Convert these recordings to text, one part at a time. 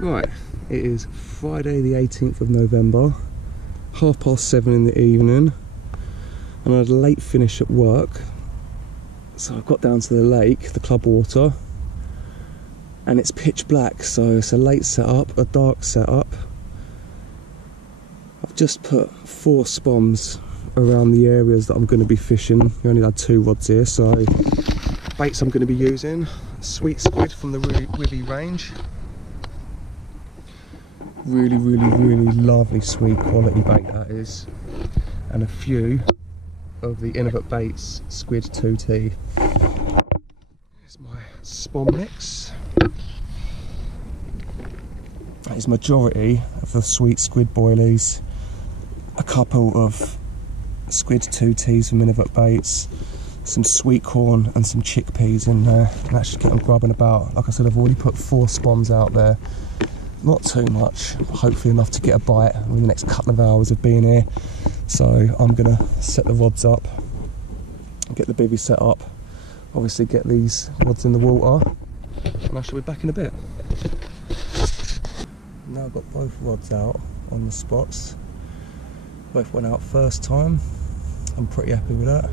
Right, it is Friday the 18th of November, 7:30 in the evening, and I had a late finish at work, so I've got down to the lake, the club water, and it's pitch black, so it's a late setup, a dark setup. I've just put 4 spoms around the areas that I'm going to be fishing. We only had 2 rods here, so baits I'm going to be using, sweet squid from the Withy range. Really lovely sweet quality bait that is, and a few of the Innovate Baits Squid 2T. Here's my spom mix. That is majority of the sweet squid boilies, a couple of Squid 2Ts from Innovate Baits, some sweet corn and some chickpeas in there, and that should get them grubbing about. Like I said, I've already put 4 spoms out there. Not too much, but hopefully enough to get a bite in the next couple of hours of being here. So I'm going to set the rods up, get the bivvy set up, obviously get these rods in the water, and I shall be back in a bit. Now I've got both rods out on the spots. Both went out first time. I'm pretty happy with that.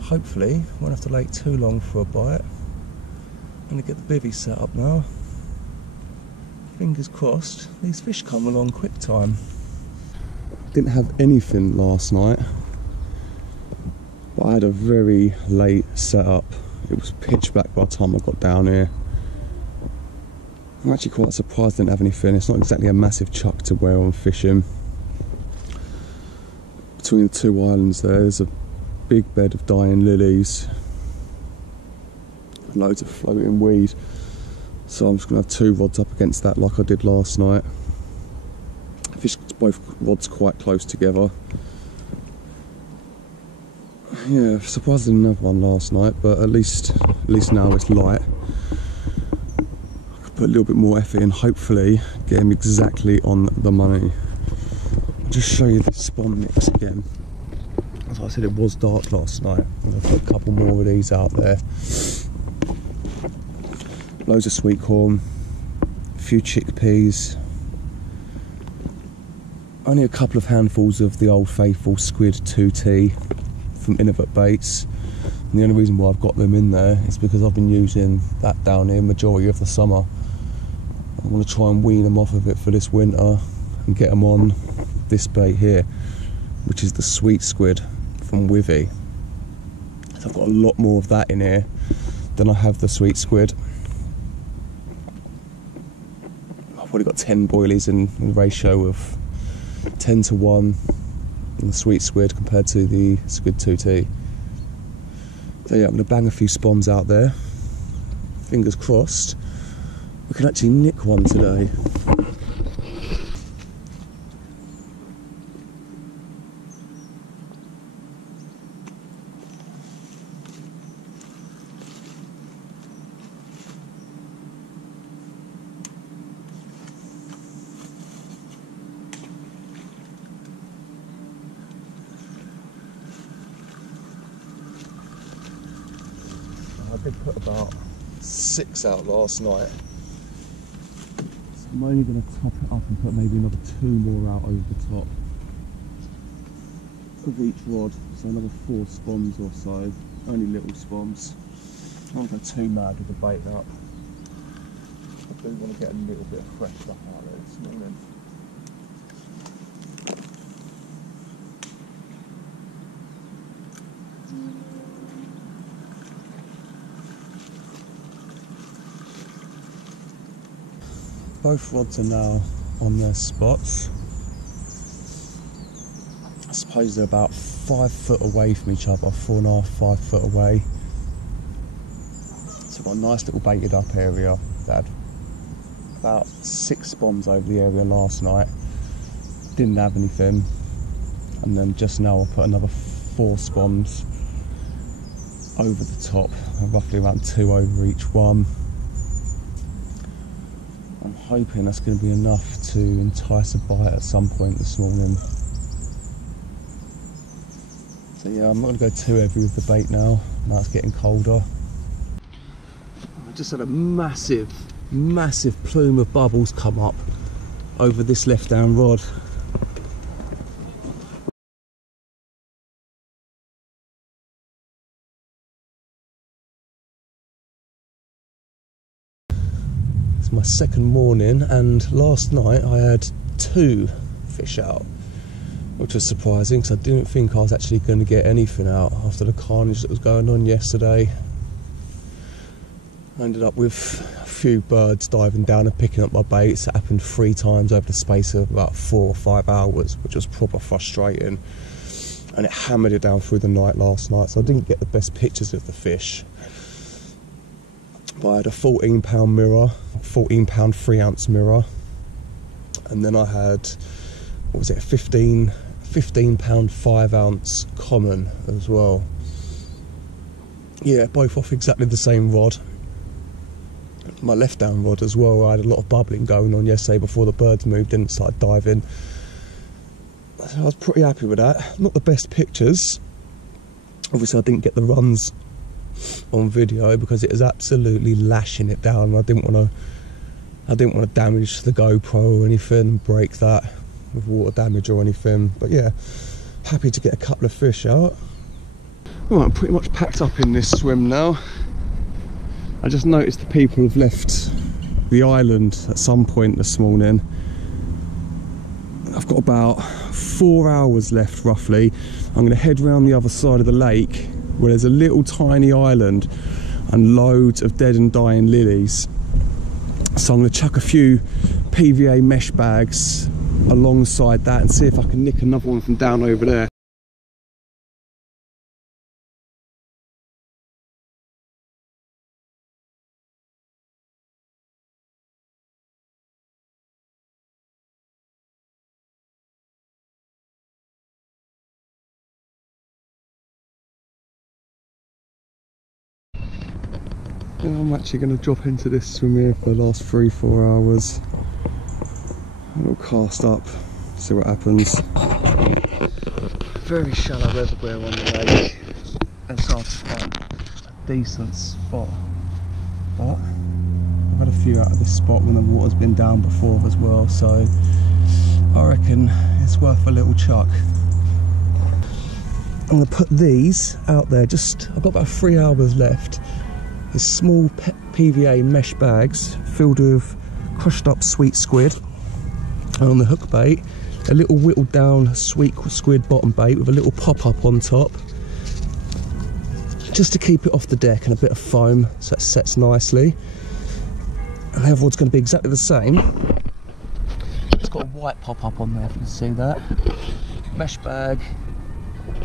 Hopefully won't have to wait too long for a bite. I'm going to get the bivvy set up now. Fingers crossed, these fish come along quick time. Didn't have anything last night, but I had a very late setup. It was pitch black by the time I got down here. I'm actually quite surprised I didn't have anything. It's not exactly a massive chuck to where I'm fishing. Between the 2 islands there's a big bed of dying lilies, loads of floating weed. So I'm just going to have 2 rods up against that like I did last night. Fished both rods quite close together. Yeah, surprised I didn't have one last night, but at least now it's light. I could put a little bit more effort in, hopefully get him exactly on the money. I'll just show you the spawn mix again. As I said, it was dark last night. I'm going to put a couple more of these out there. Loads of sweet corn, a few chickpeas, only a couple of handfuls of the old faithful Squid 2T from Innovate Baits. And the only reason why I've got them in there is because I've been using that down here majority of the summer. I want to try and wean them off of it for this winter and get them on this bait here, which is the sweet squid from Withy. So I've got a lot more of that in here than I have the sweet squid. I've probably got 10 boilies in a ratio of 10 to 1 in the sweet squid compared to the Squid 2T. So yeah, I'm going to bang a few spoms out there. Fingers crossed we can actually nick one today. I did put about 6 out last night, so I'm only going to top it up and put maybe another 2 more out over the top of each rod, so another 4 spoms or so, only little spoms. I won't go too mad with the bait up. I do want to get a little bit of fresh stuff out there this morning. Both rods are now on their spots. I suppose they're about 5 foot away from each other, 4.5, 5 foot away. So I've got a nice little baited up area. They had about 6 spoms over the area last night. Didn't have anything. And then just now I put another 4 spoms over the top, roughly around 2 over each one. I'm hoping that's going to be enough to entice a bite at some point this morning. So yeah, I'm not going to go too heavy with the bait now it's getting colder. I just had a massive massive plume of bubbles come up over this left down rod. It's my second morning, and last night I had 2 fish out, which was surprising because I didn't think I was actually going to get anything out after the carnage that was going on yesterday. I ended up with a few birds diving down and picking up my baits. It happened 3 times over the space of about 4 or 5 hours, which was proper frustrating, and it hammered it down through the night last night, so I didn't get the best pictures of the fish. But I had a 14-pound mirror, 14-pound 3-ounce mirror, and then I had, what was it, 15-pound 5-ounce common as well. Yeah, both off exactly the same rod. My left down rod as well, I had a lot of bubbling going on yesterday before the birds moved in and started diving. So I was pretty happy with that. Not the best pictures. Obviously I didn't get the runs on video because it was absolutely lashing it down. I didn't want to damage the GoPro or anything, break that with water damage or anything. But yeah, happy to get a couple of fish out. Right, I'm pretty much packed up in this swim now. I just noticed the people have left the island at some point this morning. I've got about 4 hours left roughly. I'm going to head round the other side of the lake where there's a little tiny island and loads of dead and dying lilies. So I'm going to chuck a few PVA mesh bags alongside that and see if I can nick another one from down over there. I'm actually going to drop into this swim here for the last 3-4 hours. A little cast up, see what happens. Very shallow reservoir on the lake, and it's hard to find a decent spot. But I've had a few out of this spot when the water's been down before as well, so I reckon it's worth a little chuck. I'm going to put these out there, I've got about 3 hours left. These small PVA mesh bags filled with crushed up sweet squid, and on the hook bait a little whittled down sweet squid bottom bait with a little pop up on top, just to keep it off the deck, and a bit of foam so it sets nicely. And the other one's going to be exactly the same. It's got a white pop up on there, if you can see that. Mesh bag,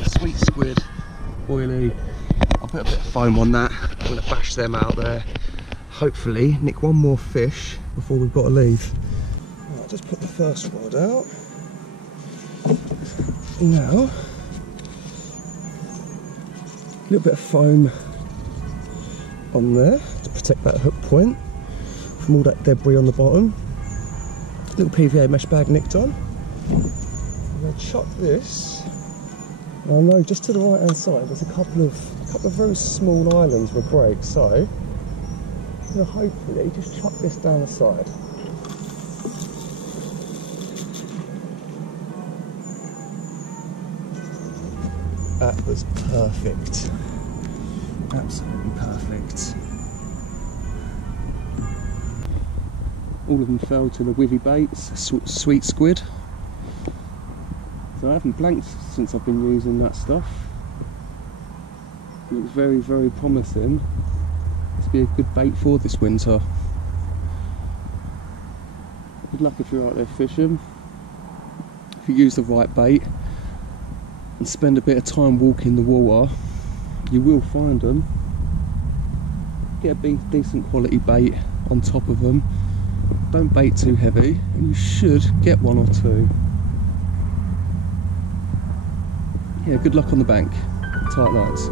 sweet squid, oily. I'll put a bit of foam on that. I'm going to bash them out there. Hopefully nick one more fish before we've got to leave. Right, just put the first rod out. Now, a little bit of foam on there to protect that hook point from all that debris on the bottom. Little PVA mesh bag nicked on. I'm going to chuck this. I know just to the right hand side there's a couple of very small islands with breaks, so I'm going to hopefully just chuck this down the side. That was perfect. Absolutely perfect. All of them fell to the withy baits, sweet squid. So I haven't blanked since I've been using that stuff. It looks very, very promising to be a good bait for this winter. Good luck if you're out there fishing. If you use the right bait and spend a bit of time walking the water, you will find them. Get a decent quality bait on top of them. Don't bait too heavy, and you should get 1 or 2. Yeah, good luck on the bank. Tight lines.